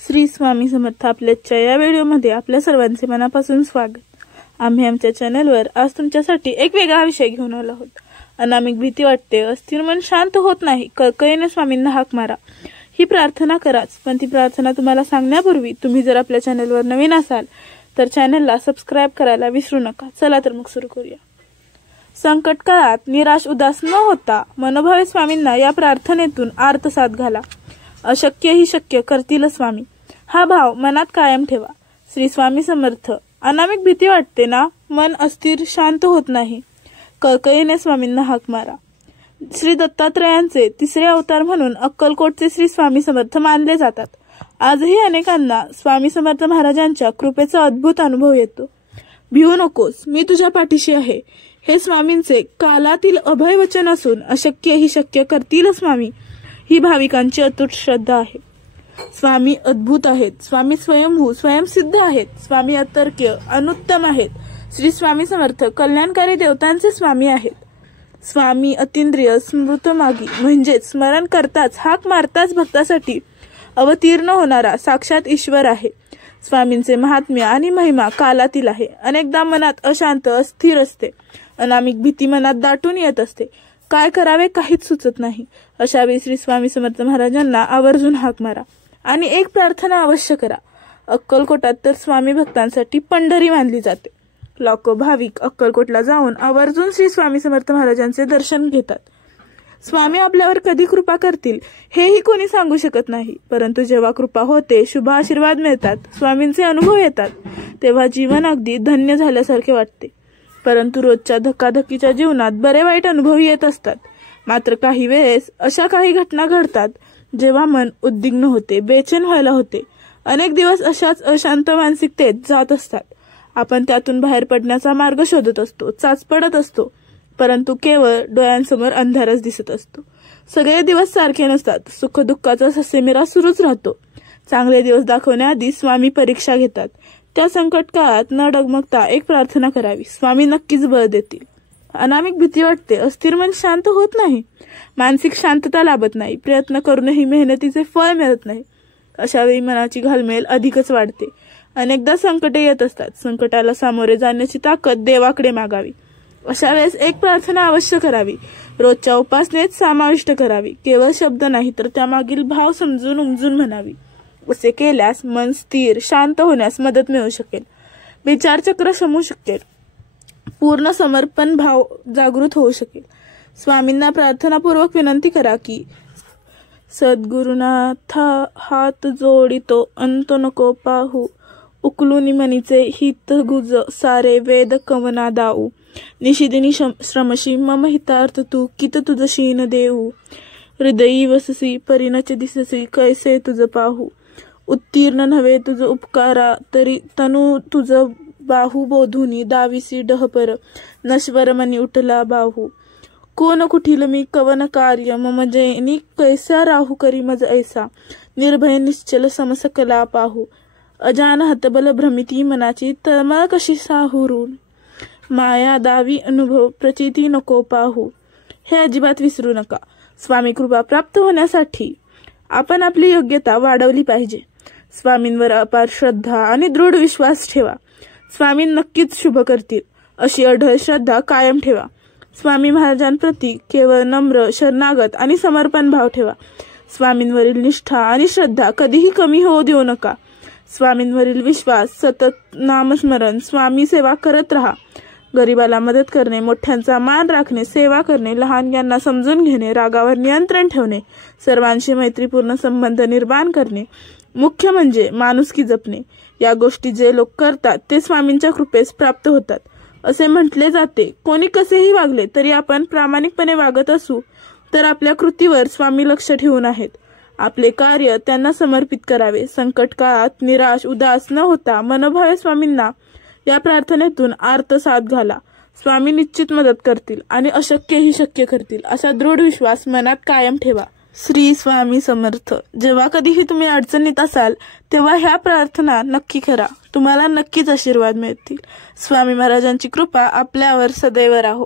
श्री स्वामी समर्थ आपल्याच्या या व्हिडिओमध्ये आपल्या सर्वांचे मनापासून स्वागत। आम्ही आमच्या चॅनलवर आज तुमच्यासाठी एक वेगळा विषय घेऊन आलो आहोत। अनामिक भीती वाटते, अस्थिर मन शांत होत नाही, कळकळीने स्वामींना हाक मारा, ही प्रार्थना कराच। पण ती प्रार्थना तुम्हाला सांगण्यापूर्वी तुम्ही जर आपल्या चॅनलवर नवीन असाल तर चॅनलला सबस्क्राइब करायला विसरू नका। चला तर मग सुरू करूया। संकट काळात निराश उदास न होता मनोभावे स्वामींना या प्रार्थनेतून आर्तसाद घाला। अशक्य ही शक्य करतील स्वामी, हा भाव मनात कायम ठेवा। श्री स्वामी समर्थ। अनामिक भीती वाटते ना, मन अस्थिर शांत होत नाही, कळकळीने स्वामींना हाक मारा। श्री दत्तात्रयांचे तिसरे अवतार म्हणून अक्कलकोटचे श्री स्वामी समर्थ मानले जातात। आजही अनेकांना स्वामी समर्थ महाराजांच्या कृपेचा अद्भुत अनुभव येतो। भिवू नकोस, मी तुझ्या पाठीशी आहे, हे स्वामींचे कालातील अभय वचन असून अशक्य ही शक्य करतील स्वामी, ही भाविकांची अतूट श्रद्धा आहे। स्वामी अद्भुत आहेत, स्वामी स्वयंभू स्वयंसिद्ध आहेत, स्वामी अतर्क्य अनुत्तम आहेत। श्री स्वामी समर्थ कल्याणकारी देवतांचे स्वामी आहेत। स्वामी अतींद्रिय स्मृतमागी म्हणजे स्मरण करताच हाक मारताच भक्तासाठी अवतीर्ण होणारा साक्षात ईश्वर आहे। स्वामींचे महात्म्य आणि महिमा कालातील आहे। अनेकदा मनात अशांत अस्थिर असते, अनामिक भीती मनात दाटून येत असते, काय करावे काहीच सुचत नाही। अशा वेळी श्री स्वामी समर्थ महाराजांना आवर्जून हाक मारा आणि एक प्रार्थना अवश्य करा। अक्कलकोटात तर स्वामी भक्तांसाठी पंढरी मानली जाते। लाखो भाविक अक्कलकोटला जाऊन आवर्जून श्री स्वामी समर्थ महाराजांचे दर्शन घेतात। स्वामी आपल्यावर कधी कृपा करतील हेही कोणी सांगू शकत नाही, परंतु जेव्हा कृपा होते, शुभ आशीर्वाद मिळतात, स्वामींचे अनुभव येतात, तेव्हा जीवन अगदी धन्य झाल्यासारखे वाटते। परंतु रोजच्या धकाधकीच्या जीवनात बरे वाईट अनुभव येत असतात। मात्र काही वेळेस अशा काही घटना घडतात जेव्हा मन उद्विग्न होते, बेचैन व्हायला होते। अनेक दिवस अशाच अशांत मानसिकतेत जात असतात। आपण त्यातून बाहेर पडण्याचा मार्ग शोधत असतो, चाचपडत असतो, परंतु केवळ डोळ्यांसमोर अंधारच दिसत असतो। सगळे दिवस सारखे नसतात, सुख दुःखाचा ससेमिरा सुरूच राहतो। चांगले दिवस दाखवण्याआधी स्वामी परीक्षा घेतात। त्या संकट काळात न डगमगता एक प्रार्थना करावी, स्वामी नक्कीच बळ देतील। अनामिक भीती वाटते, अस्थिर मन शांत होत नाही, मानसिक शांतता लाभत नाही, प्रयत्न करूनही मेहनतीचे फळ मिळत नाही। अशा वेळी मनाची घालमेल अधिकच वाढते। अनेकदा संकटे येत असतात, संकटाला सामोरे जाण्याची ताकद देवाकडे मागावी। अशा वेळेस एक प्रार्थना अवश्य करावी, रोजच्या उपासनेत समाविष्ट करावी। केवळ शब्द नाही तर त्यामागील भाव समजून उमजून म्हणावी। असे केल्यास मन स्थिर शांत होण्यास मदत मिळू शकेल, विचारचक्र शमू शकेल, पूर्ण समर्पण भाव जागृत होऊ शकेल। स्वामींना प्रार्थनापूर्वक विनंती करा की सद्गुरुनाथा हात जोडितो अंत नको पाहू, उकलूनी मनीचे हित गुज सारे वेद कवना दाऊ, निशिदिनी श्रमशी मम हितार्थ तू कित तुझ शीन देऊ, हृदयी वससी परिणच दिससी कैसे तुझ पाहू, उत्तीर्ण नव्हे तुझ उपकारा तरी तनु तुझ बाहू बोधुनी दाविसी डहपर, नश्वर मनी उठला बाहू, कोण कुठील मी कवन कार्य मम जैनी कैसा राहू करी मज ऐसा, निर्भय निश्चल समसकला पाहू, अजान हतबल भ्रमिती मनाची तळमळ कशी साहुरून, माया दावी अनुभव प्रचिती नको पाहू, हे अजिबात विसरू नका। स्वामी कृपा प्राप्त होण्यासाठी आपण आपली योग्यता वाढवली पाहिजे। स्वामींवर अपार श्रद्धा आणि दृढ विश्वास ठेवा, स्वामी नक्कीच शुभ करतील, अशी अढळ श्रद्धा कायम ठेवा। स्वामी महाराजांप्रती केवळ नम्र शरणागत आणि समर्पण भाव ठेवा। स्वामींवरील निष्ठा आणि श्रद्धा कधीही कमी होऊ देऊ नका। स्वामींवरील विश्वास, सतत नामस्मरण, स्वामी सेवा करत राहा। गरिबाला मदत करणे, मोठ्यांचा मान राखणे, सेवा करणे, लहान यांना समजून घेणे, रागावर नियंत्रण ठेवणे, सर्वांशी मैत्रीपूर्ण संबंध निर्माण करणे, मुख्य म्हणजे माणुसकी जपणे, या गोष्टी जे लोक करतात ते स्वामींच्या कृपेस प्राप्त होतात असे म्हटले जाते। कोणी कसेही वागले तरी आपण प्रामाणिकपणे वागत असू तर आपल्या कृतीवर स्वामी लक्ष ठेवून आहेत। आपले कार्य त्यांना समर्पित करावे। संकट काळात निराश उदास न होता मनोभावे स्वामींना या प्रार्थनेतून आर्तसाद घाला। स्वामी निश्चित मदत करतील आणि अशक्य ही शक्य करतील, असा दृढ विश्वास मनात कायम ठेवा। श्री स्वामी समर्थ। जेव्हा कधीही तुम्ही अडचणीत असाल तेव्हा ह्या प्रार्थना नक्की करा, तुम्हाला नक्कीच आशीर्वाद मिळतील। स्वामी महाराजांची कृपा आपल्यावर सदैव राहो।